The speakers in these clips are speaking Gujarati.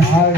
ढाल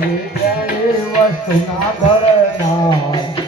વેચાય વસ્તુના ભરનાર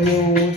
You.